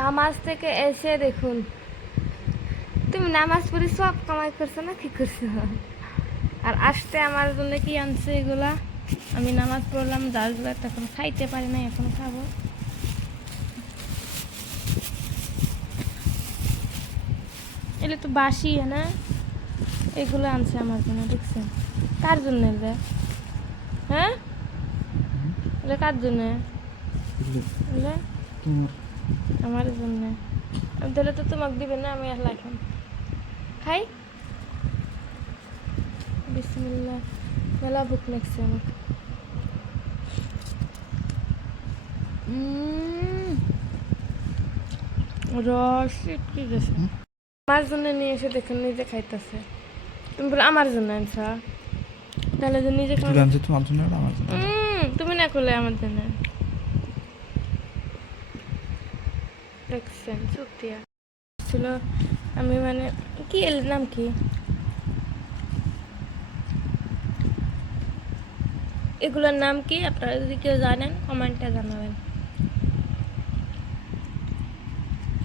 নামাজ থেকে এসে দেখুন। তুমি নামাজ পড়ি সব কামাই করছ না কি করছ? আর আসতে আমার জন্য কি আনছে এগুলা? আমি নামাজ পড়লাম ডালগুলো তখন খাইতে পারি না এখন খাব। এগুলো তো বাসি না? এগুলো আনছে আমার জন্য দেখছেন? কার জন্য এগুলো হ্যাঁ? এগুলো কার জন্য? তোমার। আমার জন্য। তাহলে তো তোমাকে দিবে না আমি আল্লাহ এখন খাই। বিসমিল্লাহ। মেলা ভুক লাগছে আমার। রস কি গেছে। আমার জন্য নিয়ে এসে দেখেন নিজে খাইতেছে। তুমি বলে আমার জন্য আনছা? তাহলে যে নিজে খাও তুলে আনছে তোমার জন্য আর আমার জন্য? উম, তুমি না করলে আমার জন্য। দেখছেন চুক্তিয়া ছিল আমি মানে কি এর নাম কি এগুলোর নাম কি আপনারা যদি কেউ জানেন কমেন্টে জানাবেন